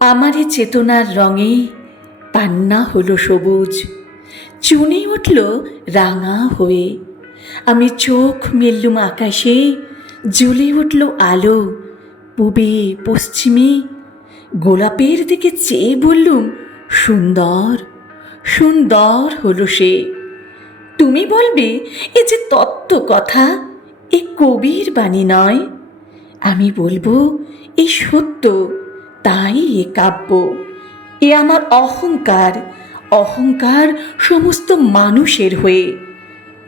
আমারই চেতনার রঙে পান্না হলো সবুজ, চুনি উঠল রাঙা হয়ে। আমি চোখ মেললুম আকাশে, জ্বলে উঠল আলো পূবে পশ্চিমে। গোলাপের দিকে চেয়ে বললুম, সুন্দর সুন্দর হলো সে। তুমি বলবে এ যে তত্ত্ব কথা, এ কবির বাণী নয়। আমি বলবো এ সত্য, তাই এ কাব্য। এ আমার অহংকার, অহংকার সমস্ত মানুষের হয়ে।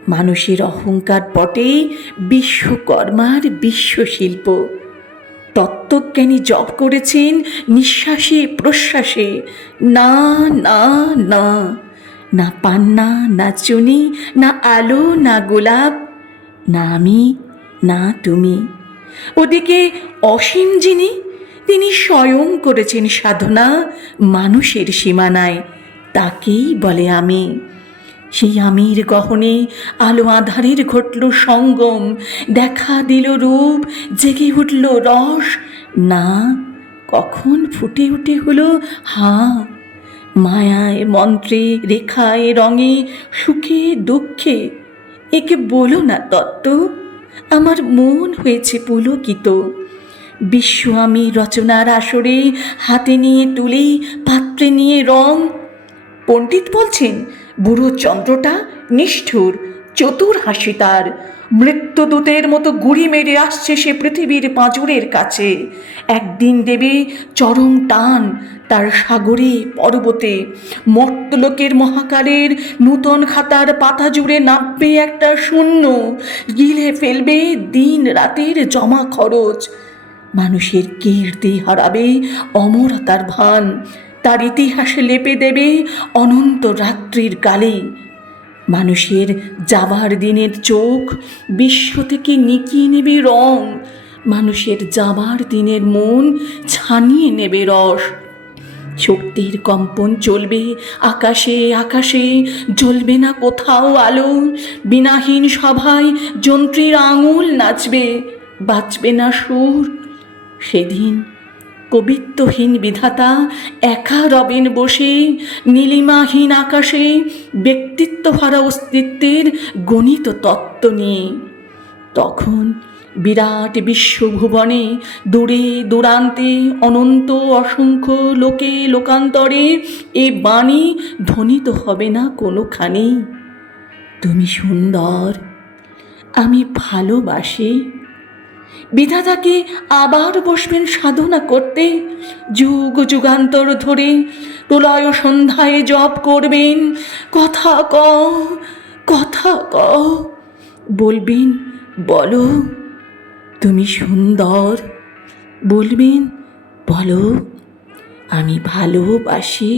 মানুষের অহংকার বটে বিশ্বকর্মার বিশ্বশিল্প। তত্ত্বজ্ঞানী জপ করেছেন নিঃশ্বাসে প্রশ্বাসে, না না না, না পান্না না চুনি, না আলো না গোলাপ, না আমি না তুমি। ওদিকে অসীম যিনি, তিনি স্বয়ং করেছেন সাধনা মানুষের সীমানায়, তাকেই বলে আমি। সেই আমির গহনে আলো আধারের ঘটল সঙ্গম, দেখা দিল রূপ, জেগে উঠল রস। না, কখন ফুটে উঠে হলো হাঁ। মায়ায় মন্ত্রে রেখায় রঙে সুখে দুঃখে, একে বলো না তত্ত্ব। আমার মন হয়েছে পুলকিত। বিশ্ব আমি রচনার আসরে হাতে নিয়ে তুলে, পাত্রে নিয়ে রং। পণ্ডিত বলছেন বুড়ো চন্দ্রটা নিষ্ঠুর, চতুর হাসি তার। মৃত্যুদূতের মতো গুড়ি মেরে আসছে সে পৃথিবীর পাঁজরের কাছে। একদিন দেবে চরম টান তার সাগরে পর্বতে। মর্তলোকের মহাকালের নূতন খাতার পাতা জুড়ে নামবে একটা শূন্য, গিলে ফেলবে দিন রাতের জমা খরচ। মানুষের কীর্তি হারাবে অমরতার ভান, তার ইতিহাসে লেপে দেবে অনন্ত রাত্রির কালি। মানুষের যাবার দিনের চোখ বিশ্ব থেকে নিকিয়ে নেবে রং, মানুষের যাবার দিনের মন ছানিয়ে নেবে রস। শক্তির কম্পন চলবে আকাশে আকাশে, জ্বলবে না কোথাও আলো। বিনাহীন সভায় যন্ত্রীর আঙুল নাচবে, বাঁচবে না সুর। সেদিন কবিত্বহীন বিধাতা একা রবেন বসে নীলিমাহীন আকাশে, ব্যক্তিত্ব হারা অস্তিত্বের গণিত তত্ত্ব নিয়ে। তখন বিরাট বিশ্বভুবনে দূরে দূরান্তে অনন্ত অসংখ্য লোকে লোকান্তরে এ বাণী ধ্বনিত হবে না কোনোখানে, তুমি সুন্দর, আমি ভালোবাসি। বিধাতাকে আবার বসবেন সাধনা করতে, যুগ যুগান্তর ধরে প্রলয় সন্ধ্যায় জপ করবেন, কথা কও কথা কও, বলবেন বলো তুমি সুন্দর, বলবেন বলো আমি ভালোবাসি।